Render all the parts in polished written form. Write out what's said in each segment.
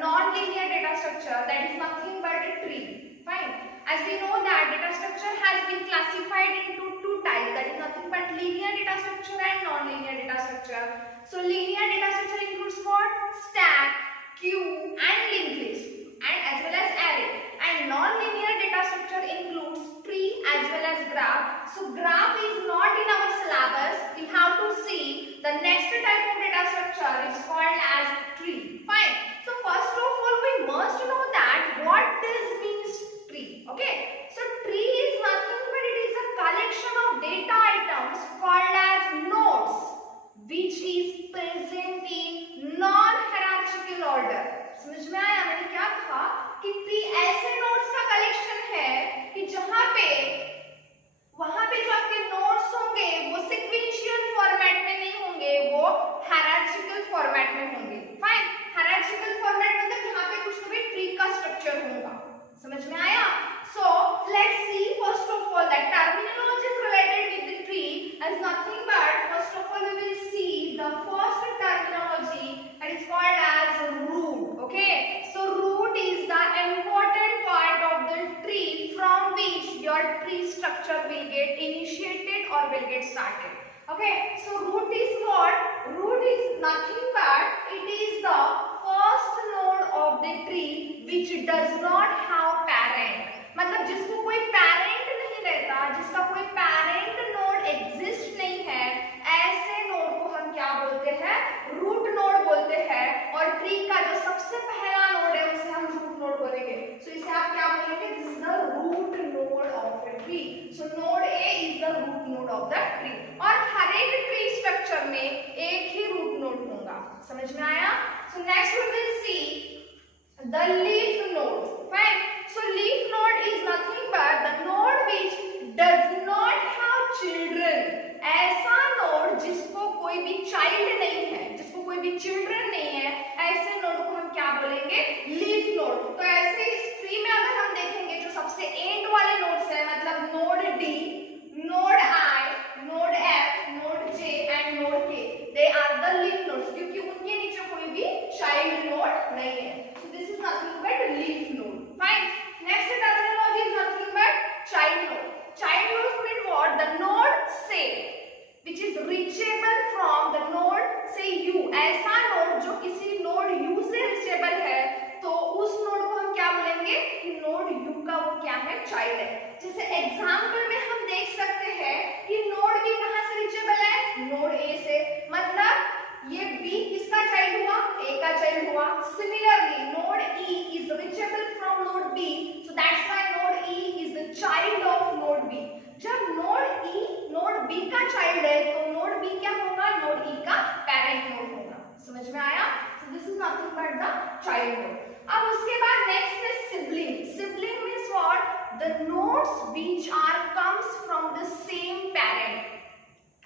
non-linear data structure, that is nothing but a tree. Fine. As we know that data structure has been classified into two types, that is nothing but linear data structure and non-linear data structure. So linear data structure includes what? Stack, queue and linked list, and as well as array. And non-linear data structure includes tree as well as graph. So graph is not in our syllabus. We have to see the next type of data structure, which is called as tree. Fine. So first of all, we must know that what this means tree. Okay. So tree is nothing but it is a collection of data items called as nodes, which is present in non-hierarchical order. समझ में आया मैंने क्या कहा कि tree ऐसे nodes का collection है कि जहां पे वहां पे जो आपके नोड्स होंगे वो सीक्वेंशियल फॉर्मेट में नहीं होंगे, वो हायरार्चिकल फॉर्मेट में होंगे. फाइन. हायरार्चिकल फॉर्मेट मतलब यहाँ पे कुछ तो भी ट्री का स्ट्रक्चर होगा. समझ में आया? So let's see first of all that terminologies related with the tree as nothing but first of all we will see the first terminology that is called as root. Okay, so root is the important part of the tree from which your tree structure will get initiated or will get started. Okay, so root is what? Root is nothing but it is the first node of the tree which does not have parent. मतलब जिसको कोई parent नहीं रहता, जिसका कोई parent node exist नहीं है, ऐसे नोड को हम क्या बोलते हैं? रूट नोड बोलते हैं. और ट्री का जो सबसे पहला नोड है उसे हम रूट नोड बोलेंगे. सो इसे आप क्या बोलेंगे? This is the root node of a tree. So node A is the root node of the tree. और हर एक ट्री स्ट्रक्चर में एक ही रूट नोड होगा. समझ में आया? So next we will see the leaf node. Fine. So leaf node is nothing but the node which does not have children. ऐसा नोड जिसको कोई भी चाइल्ड नहीं है, जिसको कोई भी चिल्ड्रन नहीं है, ऐसे नोड को हम क्या बोलेंगे? Leaf node. तो ऐसे इस ट्री में अगर हम देखेंगे जो सबसे एंड वाले नोड्स है, मतलब node D, node I, node F, node J and node K, they are the leaf nodes, क्योंकि उनके नीचे कोई भी चाइल्ड नोड नहीं है. So this is nothing but leaf node. Fine. Next terminology is nothing but child node. Child nodes mean what? The node say which is reachable from the node say u. ऐसा node जो किसी node u से reachable है, तो उस node को हम क्या बोलेंगे? कि नोड u का वो क्या है? चाइल्ड है. जैसे एग्जांपल में हम देख सकते हैं कि नोड b कहां से reachable है? नोड a से. मतलब ये b किसका चाइल्ड हुआ? a का चाइल्ड हुआ. Similarly, node e is reachable from node b, so that's why node e is the child of node b. जब node e node b का चाइल्ड है तो node b क्या होगा? node e का पेरेंट नोड होगा. समझ में आया? So this is nothing but the child node. अब उसके बाद next है sibling. Sibling means what? The nodes which are comes from the same parent.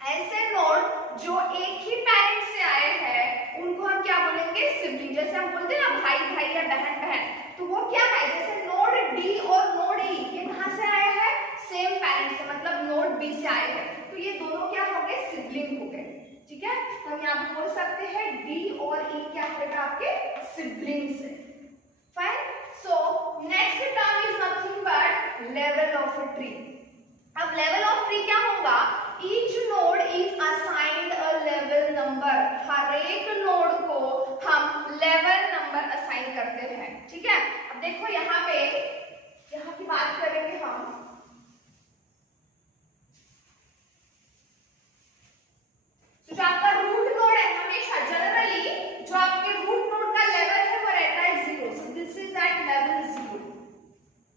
ऐसे नोड जो एक ही पेरेंट से आए हैं उनको हम क्या बोलेंगे? सिबलिंग. जैसे हम बोलते हैं ना भाई भाई या बहन बहन, तो वो क्या है? जैसे नोड डी और नोड ई ये कहां से आए हैं? सेम पेरेंट से, मतलब नोड बी से आए हैं. तो ये दोनों क्या हो गए? सिबलिंग हो गए. ठीक है. तो हम यहाँ पे बोल सकते हैं डी और ई क्या होगा? आपके सिबलिंग्स है. Fine. So next term is nothing but level of a tree. अब लेवल ऑफ ट्री क्या होगा? Each node is assigned a level number. हर एक नोड को हम लेवल नंबर असाइन करते हैं. ठीक है. अब देखो यहाँ पे, यहाँ की बात करेंगे हम. तो जो आपका रूट नोड है हमेशा जनरली जो आपके रूट नोड का लेवल है वो रहता है 0. So this is at level 0.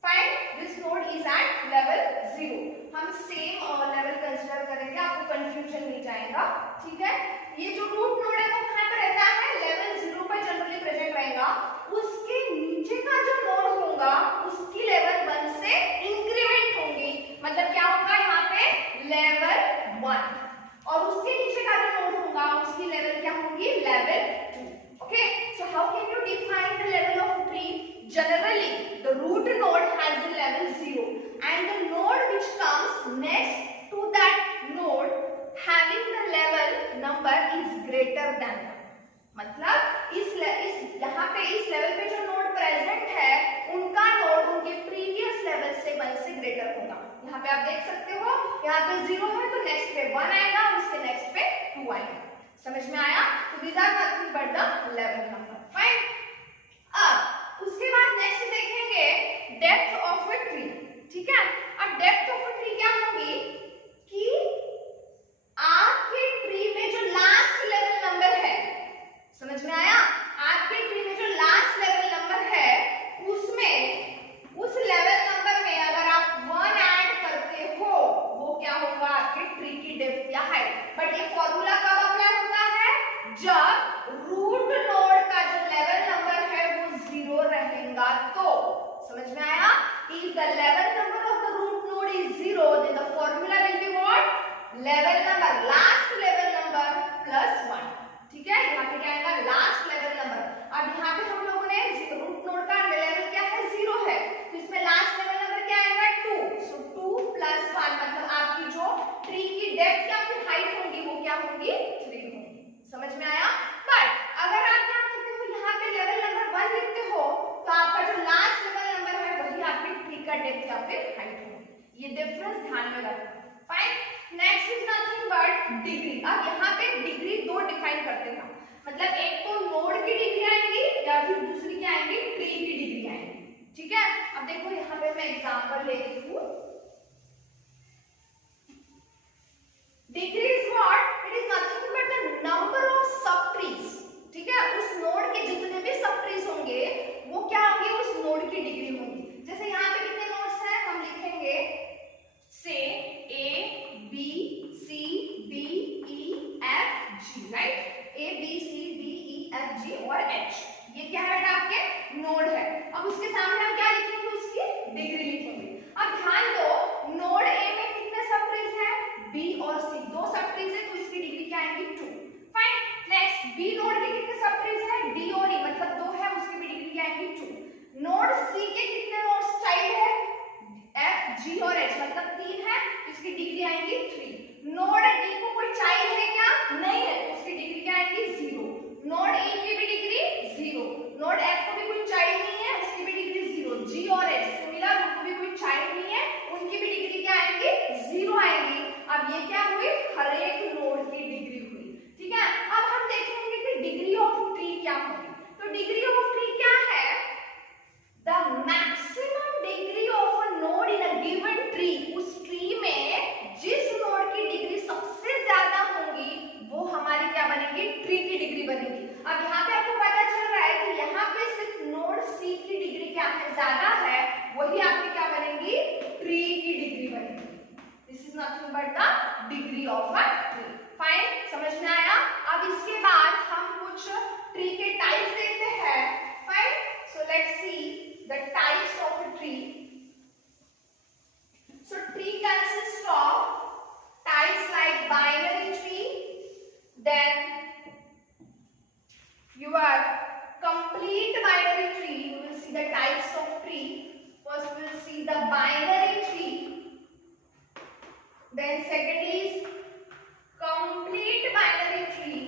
Fine. This node is at level 0. हम सेम लेवल कंसीडर करेंगे, आपको कंफ्यूजन नहीं जाएगा. ठीक है. ये जो रूट नोड है वो कहां पे रहता है? लेवल 0 पर जनरली प्रेजेंट रहेगा. उसके नीचे का जो नोड होगा उसकी लेवल 1 से इंक्रीमेंट होंगी. मतलब क्या होगा यहाँ पे? लेवल 1. और उसके नीचे का जो नोड होगा उसकी लेवल क्या होगी? Level 2. Okay. So how can you define the level of tree? Generally, the root node has the level 0 and the node which comes next to that node having the level number is greater than 1. मतलब इस यहाँ पे इस level यहाँ पे आप देख सकते हो, यहाँ पे 0 है तो नेक्स्ट पे 1 आएगा, उसके नेक्स्ट पे 2 आएगा। समझ में आया? तो these are nothing but the 11 number. Fine. अब उसके बाद नेक्स्ट देखेंगे डेप्थ ऑफ अ ट्री। ठीक है, अब डेप्थ ऑफ अ ट्री क्या होगी कि आपके ट्री में जो लास्ट लेवल नंबर है, समझ में आया? आपके ट्री में जो लास्ट लेवल नंबर है उसमें उस लेवल नंबर में अगर आप 1 ऐड करते हो वो क्या होगा? आपके ट्री की डेप्थ या हाइट। बट ये फॉर्मूला कब अप्लाई होता है? जब रूट नोड का जो लेवल नंबर है वो 0 रहेगा तो। समझ में आया? If the level number of the root node is 0, then the formula will be what? Level number, last level number plus 1. ठीक है, यहाँ पे क्या आएगा? Last level number. अब यहाँ पे हम लोगों ने रूट नोड का लेवल क्या है? 0 है, तो इसमें लास्ट लेवल नंबर क्या आएगा? 2। सो 2 प्लस 1 मतलब आपकी जो ट्री की डेप्थ या फिर हाइट होगी वो क्या होगी? 3 होगी। समझ में आया? बट अगर आप क्या करते हो, यहाँ पे लेवल नंबर 1 लिखते हो तो आपका जो लास्ट लेवल नंबर है वही आपकी ट्री का डेप्थ या फिर हाइट होगी। ये डिफरेंस ध्यान में रखना। Fine. Next is nothing but degree. अब यहाँ पे डिग्री 2 डिफाइन करते हैं, मतलब एक तो नोड की डिग्री आएगी या फिर दूसरी क्या आएगी? ट्री की डिग्री आएगी। ठीक है, अब देखो यहाँ पे मैं एग्जांपल ले रही हूँ। Degree is what? It is nothing but the number of सब ट्रीज। ठीक है, उस नोड के जितने भी सब ट्रीज होंगे वो क्या होंगे? उस नोड की डिग्री होंगी। जैसे यहाँ पे कितने नोड्स हैं? हम लिखेंगे से A B C D E F G, right? A B C D E F G और H, ये क्या है बेटा? आपके नोड है। अब उसके सामने हम क्या लिखेंगे? उसकी डिग्री लिखेंगे। अब ध्यान दो, नोड A में कितने सब ट्रीज हैं? B और C, 2 सब ट्रीज है तो इसकी डिग्री क्या आएगी? 2। फाइन। नेक्स्ट B नोड के कितने सब ट्रीज हैं? D और E, मतलब 2 है, उसकी भी डिग्री क्या आएगी? 2। नोड C के कितने नोड्स चाइल्ड है? F G और H, मतलब 3 है, इसकी डिग्री आएगी 3। नोड D को कोई चाइल्ड है क्या? नहीं है, उसकी डिग्री क्या आएगी? 0। नोड E की भी डिग्री 0। नोड F को भी कोई चाइल्ड नहीं है, उसकी भी डिग्री 0। G और H सिमिलर, उनको भी कोई चाइल्ड नहीं है, उनकी भी डिग्री क्या आएगी? 0 आएगी। अब ये क्या हुई? हर एक नोड की डिग्री हुई। ठीक है, अब हम देखेंगे कि डिग्री ऑफ ट्री क्या होगी। तो डिग्री ऑफ ट्री क्या है? The maximum degree of a node in a given tree, उस ट्री में जिस नोड की डिग्री सबसे ज्यादा होगी वो हमारी क्या बनेगी? ट्री की डिग्री बनेगी। अब यहाँ पे आपको पता चल रहा है कि यहाँ पे सिर्फ नोड C की डिग्री क्या है? ज्यादा है, वही आपकी क्या बनेगी? ट्री की डिग्री बनेगी। This is nothing but the degree of a tree. Fine, समझ में आया? अब इसके बाद हम कुछ ट्री के टाइप्स देखते हैं। Fine, so let's see the types of a tree. So tree consists of types like binary tree, then your complete binary tree. We will see the types of tree. First we will see the binary tree, then second is complete binary tree,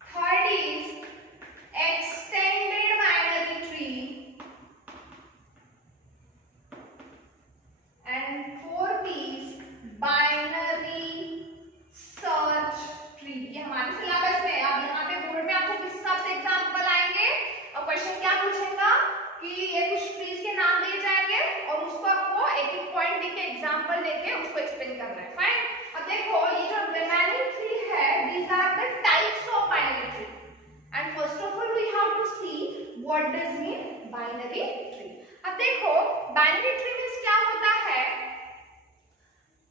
third is extended binary tree, and fourth is binary search tree. ये हमारे syllabus में है। अब यहाँ पे board में आपको किस हिसाब से एग्जाम्पल आएंगे और क्वेश्चन क्या पूछेगा कि ये कुछ ट्रीज के नाम दिए जाएंगे और उसको आपको एक एक पॉइंट देके एग्जाम्पल देके उसको एक्सप्लेन करना है। फाइन, अब देखो ये जो binary tree है, these are the types of binary tree. And first of all we have to see what does mean binary tree. अब देखो binary tree means क्या होता है?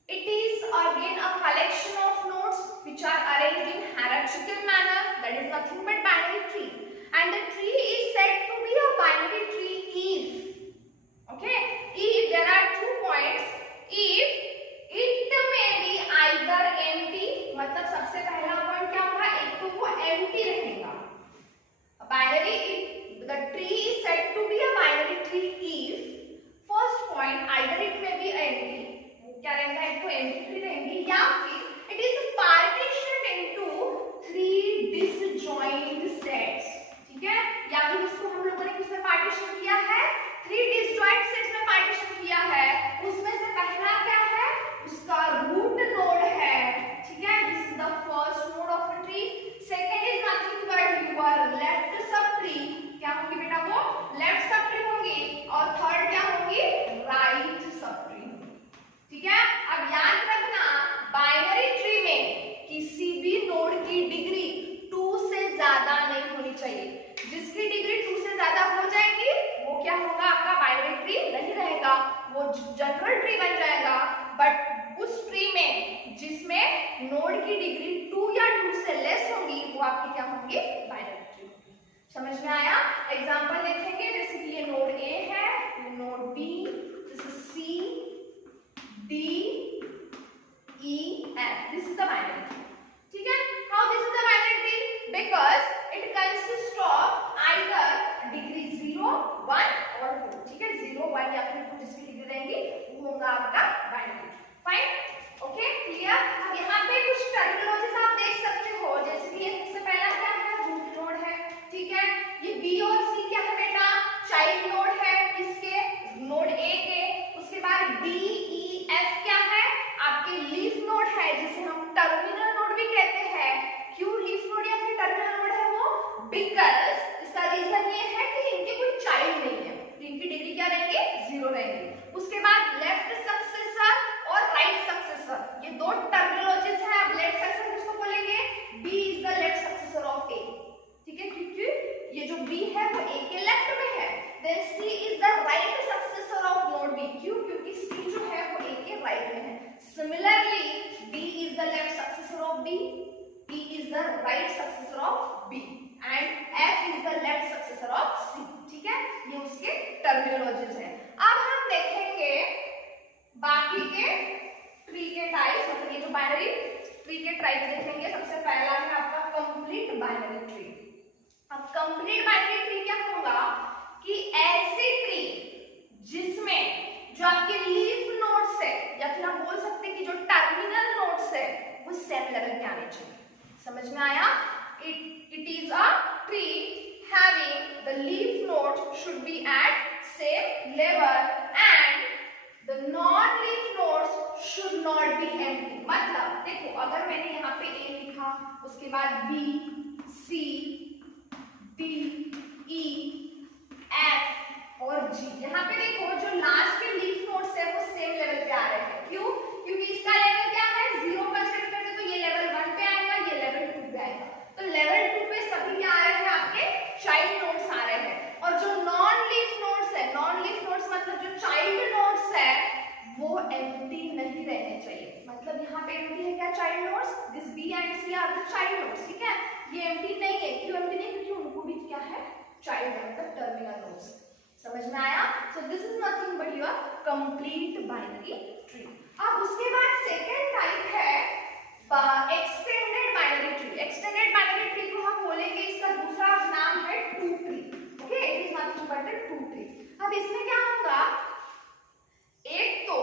It is again a collection of nodes which are arranged in hierarchical manner. That is nothing but binary tree. And the tree is said to be a binary tree if, okay, if there are 2 points, if it may be either empty, मतलब सबसे पहला point क्या होगा? एक तो वो empty रहेगा। Binary, the tree is said to be a binary tree if first point either it may be empty, क्या रहेगा? एक तो empty tree रहेंगी, या फिर it is partitioned into 3 disjoint sets। ठीक है, या फिर उसको हम लोगों ने किसमें पार्टीशन किया है? 3 रहेगा वो जनरल ट्री बन जाएगा, बट उस ट्री में जिसमें नोड की डिग्री 2 या 2 से लेस होगी वो आपकी क्या होंगी, बाइनरी ट्री होगी। समझ में आया? एग्जांपल देखेंगे, जैसे कि ये नोड ए है, ये नोड बी, जैसे C D E F, this is the binary tree. ठीक है, how this is the binary tree? Because it consist of either degree 0, 1 और 2। ठीक है, 0, 1 या फिर 2 जिसकी डिग्री रहेंगी वो होगा आपका binary tree. Fine, okay, clear. अब यहाँ पे कुछ टर्मिनोलॉजीज आप देख सकते हो, जैसे कि ये सबसे पहला क्या है, रूट नोड है। ठीक है, ये बी और सी क्या है बेटा, चाइल्ड नोड है किसके, नोड ए के। उसके बाद डी ई एफ क्या है, आपके लीफ नोड है, जिसे हम टर्मिनल नोड भी कहते हैं। क्यों लीफ नोड या फिर टर्मिनल नोड है वो, बिकॉज इसका रीजन ये है कि इनके कोई चाइल्ड नहीं है, तो इनकी डिग्री क्या रहेंगे, 0 रहेंगी। उसके बाद लेफ्ट सक्सेसर और राइट सक्सेसर, ये दो टर्मिनोलॉजीज है। अब लेफ्ट सक्सेसर किसको बोलेंगे, B is the left successor of A. ठीक है, क्योंकि ये जो बी है वो ए के लेफ्ट में है। Then C is the right successor of node B, क्यों, क्योंकि सी जो है वो ए के राइट में है। Similarly, D is the left successor of B, E is the right successor of B, and F is the left successor of C. ठीक है, ये उसके टर्मिनोलॉजीज हैं। अब हम देखेंगे बाकी के ट्री के टाइप्स, मतलब ये जो बाइनरी ट्री के टाइप्स देखेंगे। सबसे पहला है आपका कंप्लीट बाइनरी ट्री। अब कंप्लीट बाइनरी ट्री क्या होगा कि ऐसी ट्री जिसमें जो आपके लीफ नोड्स है, या फिर हम बोल सकते हैं कि जो टर्मिनल नोड्स है वो सेम लेवल पे आने चाहिए। समझ में आया? It is a tree having the leaf nodes should be at same level and the non leaf nodes should not be empty. मतलब देखो, अगर मैंने यहाँ पे ए लिखा, उसके बाद बी, सी, डी, ई, एफ और जी, यहाँ पे देखो जो लास्ट के लीफ नोड्स है वो सेम लेवल पे आ रहे हैं। क्यों? क्योंकि इसका लेवल क्या है, 0 पर सेट करते तो ये लेवल 1 पे आएगा, ये लेवल 2 पे आएगा। तो लेवल 2 पे सभी क्या आ रहे हैं, आपके चाइल्ड नोड्स आ रहे हैं। और जो नॉन लीफ नोड्स है, नॉन लीफ नोड्स मतलब जो चाइल्ड नोड्स है वो एम्प्टी नहीं रहने चाहिए। मतलब यहाँ पे एम्प्टी है क्या, child nodes, this B and C are the child nodes. ठीक है, ये एम्प्टी नहीं है। क्यों एम्प्टी नहीं, क्योंकि उनको भी क्या है, चाइल्ड मतलब टर्मिनल नोड्स। समझ में आया? So this is nothing but your complete binary tree. अब उसके बाद सेकंड टाइप है extended binary tree. Extended binary tree को हम बोलेंगे, इसका दूसरा नाम है two tree. Okay, it is nothing but two tree. अब इसमें क्या होगा, एक तो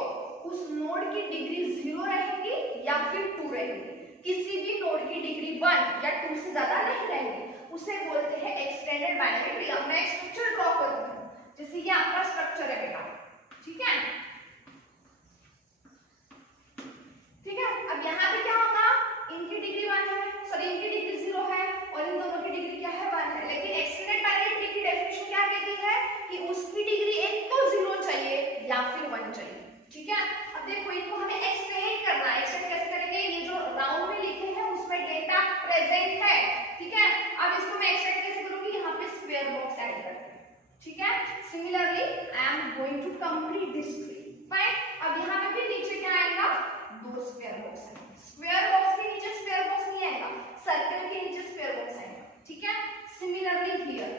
उस नोड की डिग्री 0 रहेगी या फिर 2 रहेगी। किसी भी नोड की डिग्री 1 या 2 से ज्यादा नहीं रहेगी, उसे बोलते हैं एक्सटेंडेड बाइनरी ट्री। अब मैं स्ट्रक्चर ड्रॉ करूंगी, जैसे ये आपका स्ट्रक्चर है बेटा। ठीक है, ठीक है। अब यहाँ पे क्या होगा, इनकी डिग्री 1 है, सॉरी इनकी डिग्री 0 है और इन दोनों की डिग्री क्या है, 1 है। लेकिन एक्सटेंडेड बाइनरी ट्री की डेफिनेशन क्या कहती है कि उसकी डिग्री एक तो 0 चाहिए या फिर 1 चाहिए। ठीक है, अब देखो इनको हमें एक्सटेंड करना है। एक्सटेंड कैसे करेंगे, ये जो राउंड में लिखे हैं उसमें डेटा प्रेजेंट है। ठीक है, अब इसको मैं एक्सटेंड कैसे करूंगी, यहाँ पे स्क्वायर बॉक्स ऐड करके। ठीक है, similarly I am going to complete this tree. Fine, अब यहाँ पे भी नीचे क्या आएगा, 2 स्क्वायर बॉक्स है। स्क्वायर बॉक्स के नीचे स्क्वायर बॉक्स नहीं आएगा, सर्कल के नीचे स्क्वायर बॉक्स आएगा। ठीक है, similarly here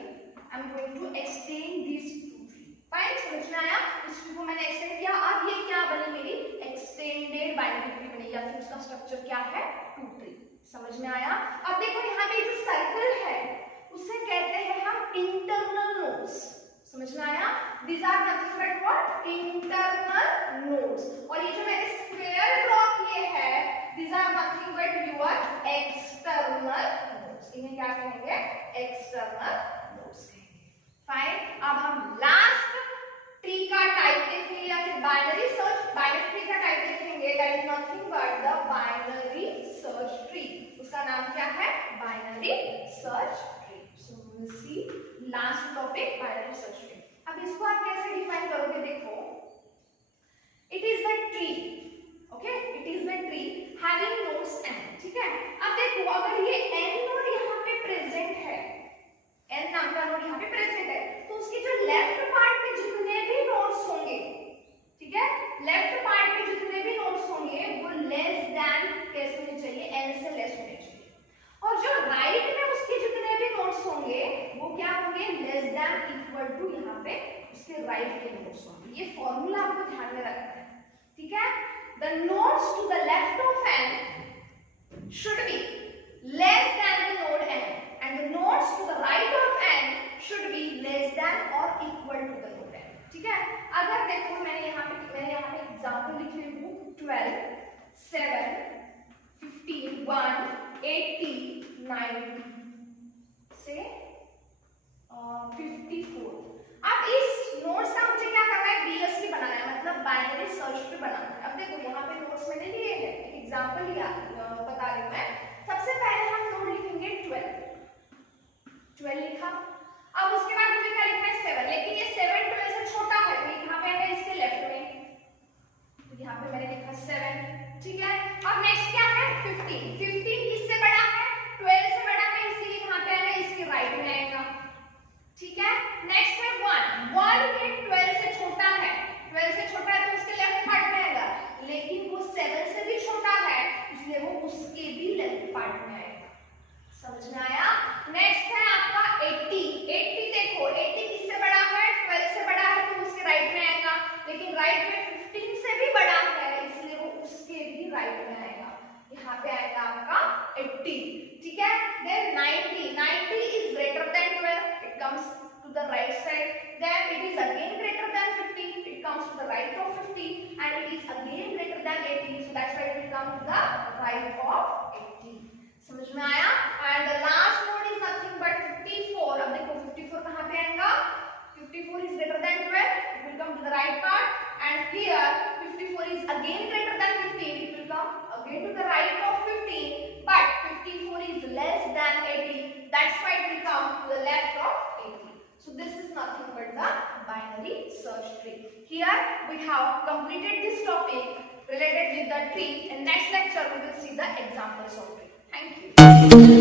I am going to extend this tree. Fine, समझ में आया? इस ट्री को मैंने एक्सटेंड किया। अब ये क्या बनी, मेरी एक्सटेंडेड बाइनरी ट्री बनी, या फिर उसका स्ट्रक्चर क्या है, टू ट्री। समझ में आया? अब देखो यहाँ पे जो सर्कल है उसे कहते हैं हम इंटरनल नोड्स। समझ में आया? These are nothing but what? Internal nodes. और ये जो मैंने स्क्वायर ड्रॉ किए हैं, these are nothing but your external nodes. इन्हें क्या कहेंगे, external nodes कहेंगे। फाइन, अब हम लास्ट ट्री का टाइप देखेंगे, या फिर बाइनरी सर्च, बाइनरी ट्री का टाइप देखेंगे। That is nothing but the binary search tree. उसका नाम क्या है, binary search tree. So we will see last topic, binary search tree. अब इसको आप कैसे डिफाइन करोगे, देखो, it is the tree. Okay, it is the tree having nodes n। ठीक है, अब देखो अगर ये n नोड यहाँ पे प्रेजेंट है, n नाम का नोड यहाँ पे प्रेजेंट है, तो उसकी जो लेफ्ट पार्ट में जितने भी नोड्स होंगे राइट के नोड्स होंगे। ये फॉर्मूला आपको ध्यान में रखना है, ठीक है। The nodes to the left of n should be less than the node n and the nodes to the right of n should be less than or equal to the node n, ठीक है। अगर देखो मैंने यहाँ पे example लिखी हुई हूँ 12 7 15 1 80 90 से 54। अब इस नोड्स का मुझे क्या करना है, बीएसटी बनाना है, मतलब बाइनरी सर्च ट्री बनाना है। अब देखो यहाँ पे नोड्स मैंने लिए हैं, एक एग्जांपल लिया बता रही हूँ मैं। सबसे पहले हम नोड लिखेंगे 12 लिखा। अब उसके बाद मुझे क्या लिखना है 7, लेकिन ये 7 12 से छोटा है तो यहाँ पे आएगा इसके लेफ्ट में, तो यहाँ पे मैंने लिखा 7, ठीक है। अब नेक्स्ट क्या है 15 किससे बड़ा है, 12 से बड़ा है, इसलिए यहाँ पे आएगा इसके राइट में आएगा, ठीक है। नेक्स्ट है 1 ये 12 से छोटा है, 12 से छोटा है तो उसके लेफ्ट पार्ट में आएगा, लेकिन वो 7 से भी छोटा है इसलिए वो उसके भी लेफ्ट पार्ट में आएगा। समझ में आया। नेक्स्ट है आपका 80 देखो 80 किससे बड़ा है, 12 से बड़ा है तो उसके राइट में आएगा, लेकिन राइट में 15 से भी बड़ा है इसलिए वो उसके भी राइट में आएगा, यहाँ पे आएगा आपका 80, ठीक है। Then 90 is greater than 12, it comes to the right side, then it is again greater than 50, it comes to the right of 50, and it is again greater than 80, so that's why it will come to the right of 80। समझ में आया। and the last node is nothing but 54। अब देखो 54 कहाँ पे आएगा, 54 is greater than 12, it will come to the right part, and here 54 is again greater than 15, it will come again to the right of 15, but 54 is less than 80, that's why it will come to the left of 80। So this is nothing but the binary search tree. Here we have completed this topic related with the tree. In next lecture we will see the examples of tree. Thank you.